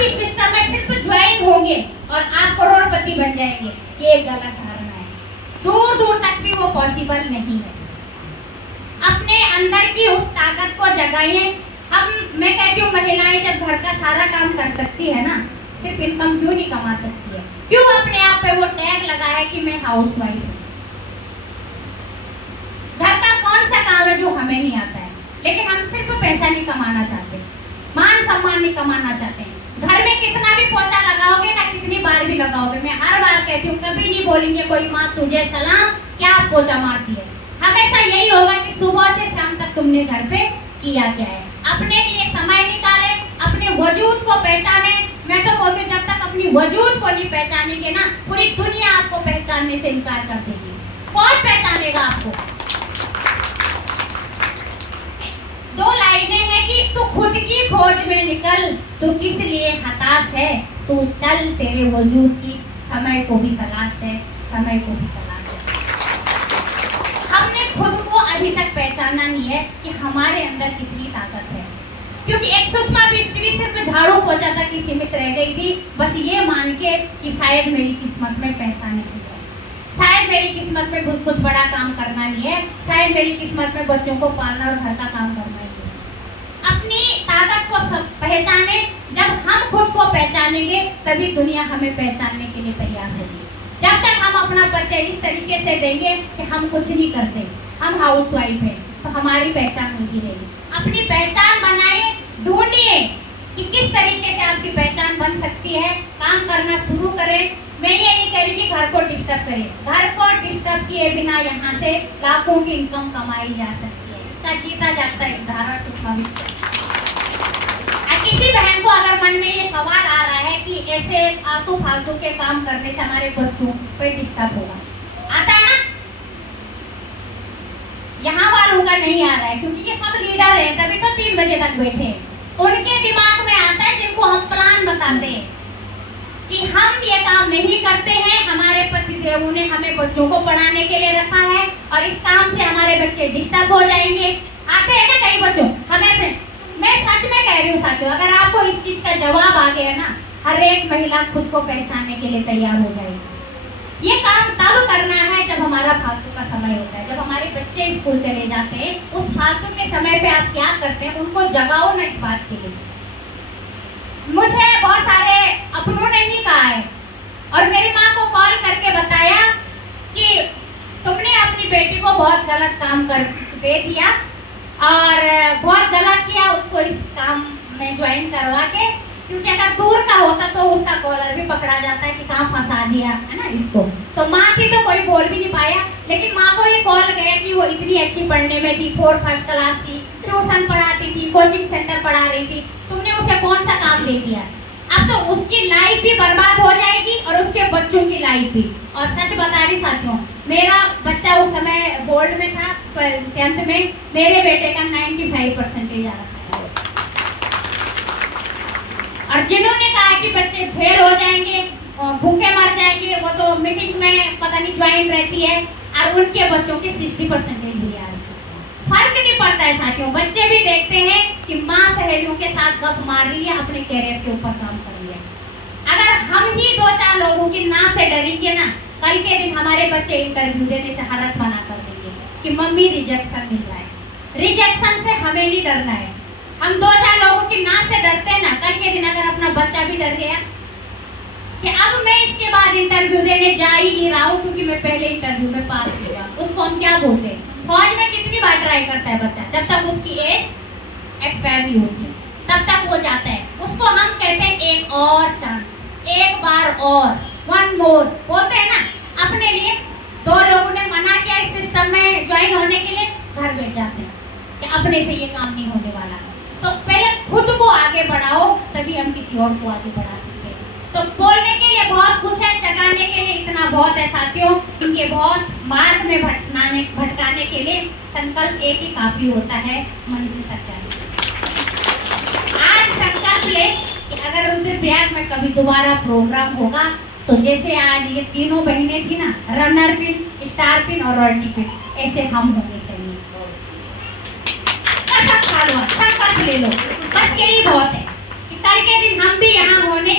आप इस सिस्टम में सिर्फ ज्वाइन होंगे और आप करोड़पति बन जाएंगे, ये एक गलत धारणा है। दूर दूर तक भी वो पॉसिबल नहीं है। अपने अंदर की उस ताकत को जगाइए। हम मैं कहती हूँ महिलाएं जब घर का सारा काम कर सकती है ना, सिर्फ इनकम क्यों नहीं कमा सकती है? क्यों अपने आप पे वो टैग लगा है कि मैं हाउसवाइफ हूँ? घर का कौन सा काम है जो हमें नहीं आता है? लेकिन हम सिर्फ पैसा नहीं कमाना चाहते, मान सम्मान नहीं कमाना चाहते। घर में कितना भी पोछा लगाओगे ना, कितनी बार भी लगाओगे, मैं हर बार कहती हूँ, कभी नहीं बोलेंगे कोई माँ तुझे सलाम क्या पोछा मारती है। हमेशा यही होगा कि सुबह से शाम तक तुमने घर पे किया क्या है। अपने लिए समय निकाले, अपने वजूद को पहचाने। मैं तो बोलती हूँ जब तक अपनी वजूद को नहीं पहचानेंगे ना, पूरी दुनिया आपको पहचानने से इनकार कर देगी। कौन पहचानेगा आपको? दो लाइनें हैं कि तू खुद की खोज में निकल, तू किस लिए हताश है, तू चल तेरे वजूद की समय को भी तलाश है, समय को भी तलाश है। हमने खुद को अभी तक पहचाना नहीं है कि हमारे अंदर कितनी ताकत है, क्योंकि एक सुषमा बिष्टरी सिर्फ झाड़ू पोछा तक ही सीमित रह गई थी, बस ये मान के कि शायद मेरी किस्मत में पैसा नहीं है, शायद मेरी किस्मत में कुछ बड़ा काम करना नहीं है, शायद मेरी किस्मत में बच्चों को पालना और घर का काम करना नहीं है। अपनी ताकत को पहचाने। जब हम खुद को पहचानेंगे तभी दुनिया हमें पहचानने के लिए तैयार होगी। जब तक हम अपना परिचय इस तरीके से देंगे कि हम कुछ नहीं करते, हम हाउसवाइफ हैं, तो हमारी पहचान नहीं रहेगी। अपनी पहचान बनाइए, ढूंढिए कि किस तरीके से आपकी पहचान बन सकती है। काम करना शुरू करें। मैं ये नहीं कह रही कि घर को डिस्टर्ब करें, घर को डिस्टर्ब किए बिना यहाँ से लाखों की इनकम कमाई जा सकती है। इसका जीता जाता है उदाहरण सुषमा बिष्टरी। किसी बहन को अगर मन में ये सवाल आ रहा है कि ऐसे आलतू फालतू के काम करने से हमारे बच्चों पे डिस्टर्ब होगा, आता है ना? यहाँ वालों का नहीं आ रहा है, क्योंकि ये सब लीडर है, तभी तो 3 बजे तक बैठे हैं। उनके दिमाग में आता है, जिनको हम प्लान बताते हैं कि हम ये काम नहीं करते हैं, हमारे पतिदेवों ने हमें बच्चों को पढ़ाने के लिए रखा है और इस काम से हमारे बच्चे डिस्टर्ब हो जाएंगे। आते हैं ना कई बच्चों हमें। मैं सच में कह रही हूँ साथियों, अगर आपको इस चीज का जवाब आ गया ना, हर एक महिला खुद को पहचानने के लिए तैयार हो जाएगी। ये काम तब करना है जब हमारा फालतू का समय होता है, जब हमारे बच्चे स्कूल चले जाते हैं। उस फालतू के समय पे आप क्या करते हैं, उनको जगाओ ना इस बात के लिए। मुझे बहुत सारे अपनों ने ही कहा है और मेरी माँ को कॉल करके बताया कि तुमने अपनी बेटी को बहुत गलत काम कर दे दिया और बहुत गलत किया उसको इस काम में ज्वाइन करवा के, क्योंकि अगर दूर का होता तो उसका कॉलर भी पकड़ा जाता है कि कहाँ फंसा दिया है ना इसको। तो माँ थी तो कोई बोल भी नहीं पाया, लेकिन माँ को ये कॉल गया कि वो इतनी अच्छी पढ़ने में थी, 4 फर्स्ट क्लास थी, ट्यूशन पढ़ाती थी, कोचिंग सेंटर पढ़ा रही थी, तुमने उसे कौन सा काम दे दिया? अब तो उसकी लाइफ भी बर्बाद हो जाएगी और उसके बच्चों की लाइफ भी। और सच बता रही साथियों, मेरा बच्चा उस समय बोर्ड में था 10th में, मेरे बेटे का 95% आ रहा है। और जिन्होंने कहा कि बच्चे फेल हो जाएंगे, भूखे मर जाएंगे, वो तो मीटिंग में पता नहीं ज्वाइन रहती है और उनके बच्चों की 60% भी आ रही है। फर्क नहीं पड़ता है साथियों, बच्चे भी देखते हैं कि माँ सहेलियों के साथ गप मार रही है, अपने कैरियर के ऊपर काम कर रही है। अगर हम ही 2-4 लोगों की ना से डरेंगे ना, कल के दिन हमारे बच्चे इंटरव्यू देने से हालत मना कर देंगे कि मम्मी रिजेक्शन मिल रहा है। रिजेक्शन से हमें नहीं डरना है। हम 2-4 लोगों की ना से डरते हैं ना, कल के दिन अगर अपना बच्चा भी डर गया कि अब मैं इसके बाद इंटरव्यू देने जा ही नहीं रहा हूँ क्योंकि मैं पहले इंटरव्यू में पास हो गया, उसको हम क्या बोलते हैं? फौज में कितनी बार ट्राई करता है बच्चा, जब तक उसकी एज एक्सपायर नहीं होती तब तक वो जाता है। उसको हम कहते हैं एक और चांस, एक बार और, 1 मोर बोलते हैं ना। अपने लिए 2 लोगों ने मना किया इस सिस्टम में ज्वाइन होने के लिए, घर बैठ जाते हैं कि अपने से ये काम नहीं होने वाला। तो पहले खुद को आगे बढ़ाओ, तभी हम किसी और को आगे बढ़ा सकते हैं। तो बोलने के लिए बहुत कुछ है, जगाने के लिए इतना बहुत है साथियों। इनके बहुत मार्ग में भटकाने के लिए संकल्प एक ही काफी होता है मंजिल तक जाने। आज संकल्प ले कि अगर रुद्रप्रयाग में कभी दोबारा प्रोग्राम होगा तो जैसे आज ये तीनों बहनें थी ना, रनर पिन, स्टार पिन और रॉयल्टी पिन, ऐसे हम होने चाहिए। संकल्प ले लो, बस यही बहुत है कि कल के दिन हम भी यहाँ होने